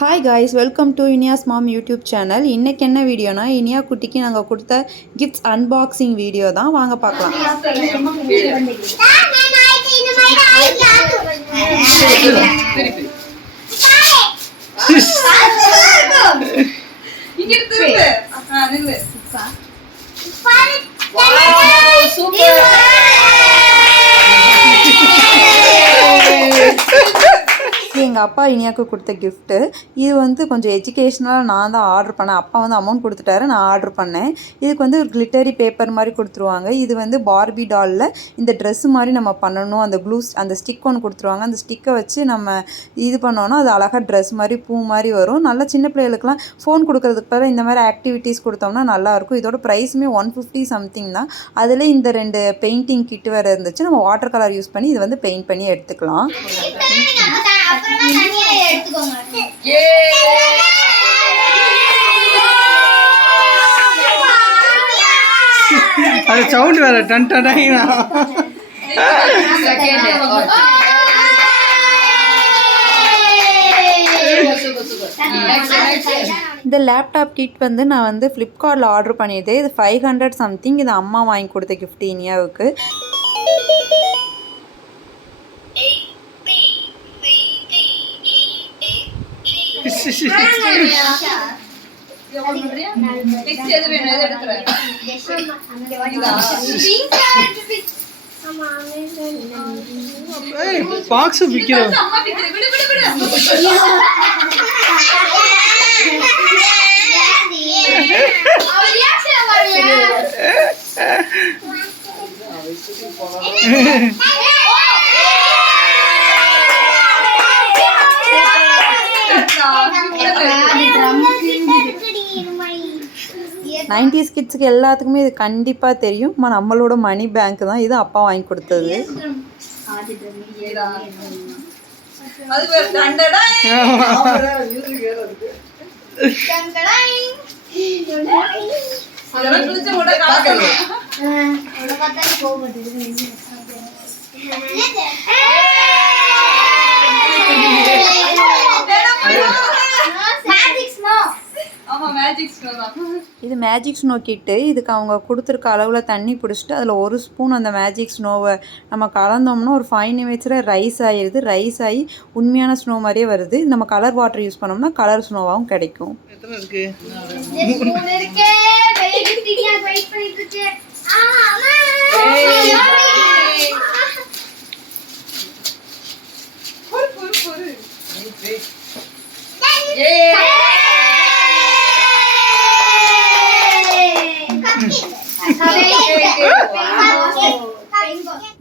Hi guys, welcome to Iniya's mom YouTube channel. இன்றைக்கி என்ன வீடியோனா, இனியா குட்டிக்கு நாங்கள் கொடுத்த கிஃப்ட்ஸ் அன்பாக்சிங் வீடியோ தான். வாங்க பார்க்கலாம். எங்கள் அப்பா இனியாவுக்கு கொடுத்த கிஃப்ட்டு இது வந்து கொஞ்சம் எஜுகேஷ்னலாக நான் தான் ஆர்டர் பண்ணேன். அப்பா வந்து அமௌண்ட் கொடுத்துட்டாரு, நான் ஆர்டர் பண்ணேன். இதுக்கு வந்து ஒரு கிளிட்டரி பேப்பர் மாதிரி கொடுத்துருவாங்க. இது வந்து பார்பி டாலில் இந்த ட்ரெஸ்ஸு மாதிரி நம்ம பண்ணணும். அந்த அந்த ஸ்டிக் ஒன்று கொடுத்துருவாங்க. அந்த ஸ்டிக்கை வச்சு நம்ம இது பண்ணோன்னா அது அழகாக ட்ரெஸ் மாதிரி பூ மாதிரி வரும். நல்லா சின்ன பிள்ளைகளுக்குலாம் ஃபோன் கொடுக்குறதுக்கு பதிலாக இந்த மாதிரி ஆக்டிவிட்டீஸ் கொடுத்தோம்னா நல்லாயிருக்கும். இதோட ப்ரைஸுமே 150 சம்திங் தான். அதில் இந்த 2 பெயிண்டிங் கிட்டு வேறு இருந்துச்சு. நம்ம வாட்டர் கலர் யூஸ் பண்ணி இதை வந்து பெயிண்ட் பண்ணி எடுத்துக்கலாம். அது சவுண்ட் வேற டன் டடாயினா. இந்த லேப்டாப் கிட் வந்து நான் வந்து ஃப்ளிப்கார்ட்டில் ஆர்டர் பண்ணியிருந்தேன். இது 500 சம்திங். இது அம்மா வாங்கி கொடுத்த கிஃப்ட் இனியாவுக்கு. பாக்ஸ் விக்கிறோம். நைன்டிஸ் கிட்ஸுக்கு எல்லாத்துக்குமே இது கண்டிப்பாக தெரியும். நம்மளோட மணி பேங்க் தான். இது அப்பா வாங்கி கொடுத்தது. இது மேஜிக் ஸ்னோ கிட்டு. இதுக்கு அவங்க கொடுத்துருக்க அளவில் தண்ணி பிடிச்சிட்டு அதில் 1 ஸ்பூன் அந்த மேஜிக் ஸ்னோவை நம்ம கலந்தோம்னா ஒரு 5 நிமிஷத்தில் ரைஸ் ஆகிடுது. ரைஸ் ஆகி உண்மையான ஸ்னோ மாதிரியே வருது. இது நம்ம கலர் வாட்டர் யூஸ் பண்ணோம்னா கலர் ஸ்னோவாகவும் கிடைக்கும்.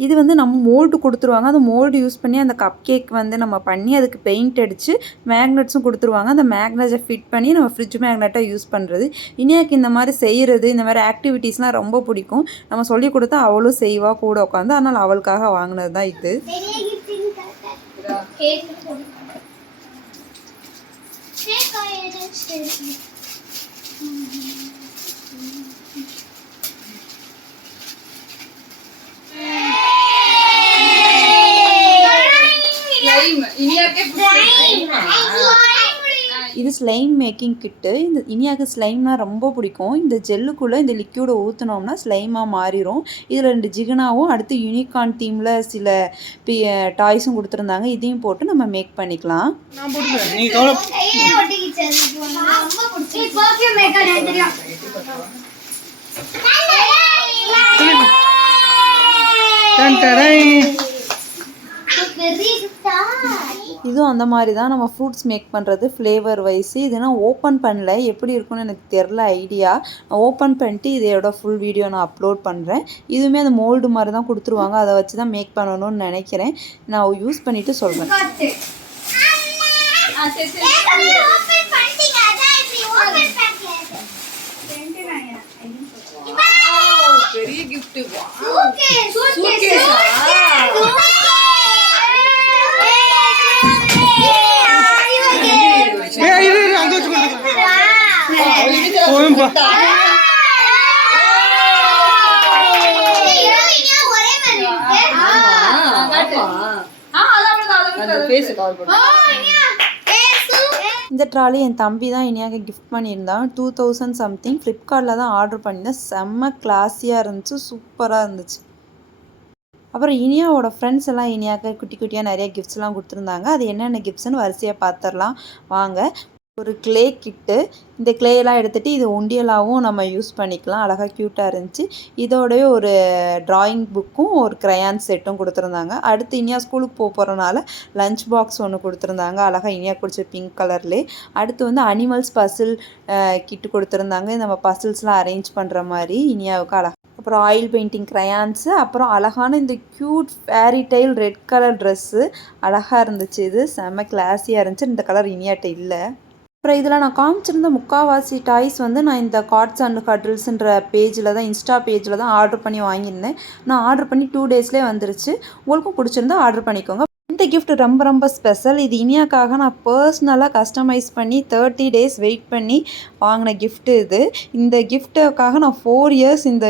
இது வந்து நம்ம மோல்டு கொடுத்துருவாங்க. அந்த மோல்டு யூஸ் பண்ணி அந்த கப் கேக் வந்து நம்ம பண்ணி அதுக்கு பெயிண்ட் அடித்து மேக்னெட்ஸும் கொடுத்துருவாங்க. அந்த மேக்னெட்டை ஃபிட் பண்ணி நம்ம ஃப்ரிட்ஜ் மேக்னெட்டை யூஸ் பண்ணுறது. இனியாக்கு இந்த மாதிரி செய்கிறது, இந்த மாதிரி ஆக்டிவிட்டீஸ்லாம் ரொம்ப பிடிக்கும். நம்ம சொல்லி கொடுத்தா அவளும் செய்வா கூட உட்காந்து. அதனால் அவளுக்காக வாங்கினது தான் இது. இது ஸ்லைம் மேக்கிங் கிட்டு. இந்த இனியாவுக்கு ஸ்லைம்னா ரொம்ப பிடிக்கும். இந்த ஜெல்லுக்குள்ளே இந்த லிக்யூடை ஊற்றினோம்னா ஸ்லைமாக மாறிடும். இதில் 2 ஜிகனாவும் அடுத்து யூனிகார்ன் தீமில் சில டாய்ஸும் கொடுத்துருந்தாங்க. இதையும் போட்டு நம்ம மேக் பண்ணிக்கலாம். இதுவும் அந்த மாதிரி தான் நம்ம ஃப்ரூட்ஸ் மேக் பண்ணுறது ஃப்ளேவர் வைஸ். இது நான் ஓப்பன் பண்ணல, எப்படி இருக்குன்னு எனக்கு தெரில ஐடியா. நான் ஓப்பன் பண்ணிட்டு இதோட ஃபுல் வீடியோ நான் அப்லோட் பண்ணுறேன். இதுவுமே அந்த மோல்டு மாதிரி தான் கொடுத்துருவாங்க. அதை வச்சு தான் மேக் பண்ணணும்னு நினைக்கிறேன். நான் யூஸ் பண்ணிவிட்டு சொல்கிறேன். பெரிய gift. அந்த ஃபேஸ் கவர் பண்ணு. இந்த ட்ராலி என் தம்பி தான் இனியாக கிஃப்ட் பண்ணியிருந்தான். 2000 சம்திங். ஃப்ளிப்கார்ட்டில் தான் ஆர்டர் பண்ணியிருந்தேன். செம்ம கிளாஸியாக இருந்துச்சு, சூப்பராக இருந்துச்சு. அப்புறம் இனியாவோட ஃப்ரெண்ட்ஸ் எல்லாம் இனியாவுக்கு குட்டி குட்டியாக நிறைய கிஃப்ட்ஸ்லாம் கொடுத்துருந்தாங்க. அது என்னென்ன கிஃப்ட்ஸ்னு வரிசையாக பார்த்துடலாம் வாங்க. ஒரு க்ளே கிட்டு. இந்த க்ளேயெல்லாம் எடுத்துகிட்டு இது உண்டியலாகவும் நம்ம யூஸ் பண்ணிக்கலாம். அழகாக க்யூட்டாக இருந்துச்சு. இதோடய ஒரு ட்ராயிங் புக்கும் ஒரு க்ரையான் செட்டும் கொடுத்துருந்தாங்க. அடுத்து இனியா ஸ்கூலுக்கு போகிறனால லஞ்ச் பாக்ஸ் ஒன்று கொடுத்துருந்தாங்க. அழகாக இனியா குடிச்ச பிங்க் கலர்லேயே. அடுத்து வந்து அனிமல்ஸ் பசில் கிட்டு கொடுத்துருந்தாங்க. நம்ம பசில்ஸ்லாம் அரேஞ்ச் பண்ணுற மாதிரி இனியாவுக்கு அழகாக. அப்புறம் ஆயில் பெயிண்டிங் க்ரையான்ஸு. அப்புறம் அழகான இந்த cute fairy tale red colour dress அழகாக இருந்துச்சு. இது செம்ம கிளாஸியாக இருந்துச்சு. இந்த கலர் இனியாட்ட இல்லை. அப்புறம் இதில் நான் காமிச்சிருந்த முக்கால்வாசி டாய்ஸ் வந்து நான் இந்த கார்ட்ஸ் அண்ட் கட்ரில்ஸுன்ற பேஜில் தான், இன்ஸ்டா பேஜில் தான் ஆர்டர் பண்ணி வாங்கியிருந்தேன். நான் ஆர்டர் பண்ணி 2 டேஸ்லேயே வந்துருச்சு. உங்களுக்கும் பிடிச்சிருந்தா ஆர்டர் பண்ணிக்கோங்க. இந்த கிஃப்ட் ரொம்ப ரொம்ப ஸ்பெஷல். இது இனியாக்காக நான் பர்சனலாக கஸ்டமைஸ் பண்ணி 30 டேஸ் வெயிட் பண்ணி வாங்கின கிஃப்ட்டு இது. இந்த கிஃப்ட்டுக்காக நான் 4 இயர்ஸ் இந்த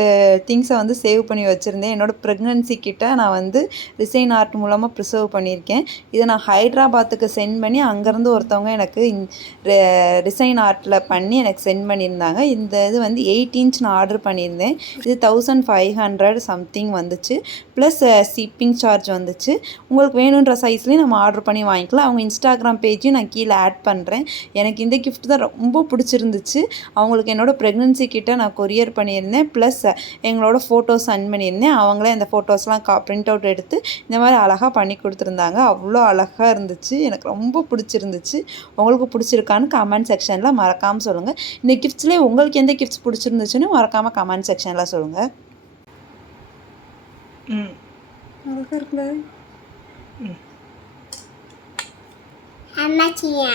திங்ஸை வந்து சேவ் பண்ணி வச்சுருந்தேன். என்னோடய ப்ரெக்னன்சி கிட்ட நான் வந்து ரிசைன் ஆர்ட் மூலமாக ப்ரிசர்வ் பண்ணியிருக்கேன். இதை நான் ஹைதராபாத்துக்கு சென்ட் பண்ணி அங்கேருந்து ஒருத்தவங்க எனக்கு ரிசைன் ஆர்ட்டில் பண்ணி எனக்கு சென்ட் பண்ணியிருந்தாங்க. இந்த இது வந்து 8 இன்ச் நான் ஆர்டர் பண்ணியிருந்தேன். இது 1500 சம்திங் வந்துச்சு. ப்ளஸ் ஷிப்பிங் சார்ஜ் வந்துச்சு. உங்களுக்கு வேணுன்ற சைஸ்லேயும் நம்ம ஆர்டர் பண்ணி வாங்கிக்கலாம். அவங்க இன்ஸ்டாகிராம் பேஜையும் நான் கீழே ஆட் பண்ணுறேன். எனக்கு இந்த கிஃப்ட் தான் ரொம்ப பிடிச்சிருந்துச்சு. அவங்களுக்கு என்னோடய ப்ரெக்னன்சி கிட்ட நான் கொரியர் பண்ணியிருந்தேன். ப்ளஸ் எங்களோட ஃபோட்டோஸ் சென்ட் பண்ணியிருந்தேன். அவங்களே அந்த ஃபோட்டோஸ்லாம் பிரிண்ட் அவுட் எடுத்து இந்த மாதிரி அழகாக பண்ணி கொடுத்துருந்தாங்க. அவ்வளோ அழகாக இருந்துச்சு. எனக்கு ரொம்ப பிடிச்சிருந்துச்சு. உங்களுக்கு பிடிச்சிருக்கான்னு கமெண்ட் செக்ஷனில் மறக்காமல் சொல்லுங்கள். இந்த கிஃப்ட்ஸ்லேயே உங்களுக்கு எந்த கிஃப்ட்ஸ் பிடிச்சிருந்துச்சுன்னு மறக்காமல் கமெண்ட் செக்ஷனில் சொல்லுங்கள். அழகாக இருக்குல்ல. அம்மாச்சியா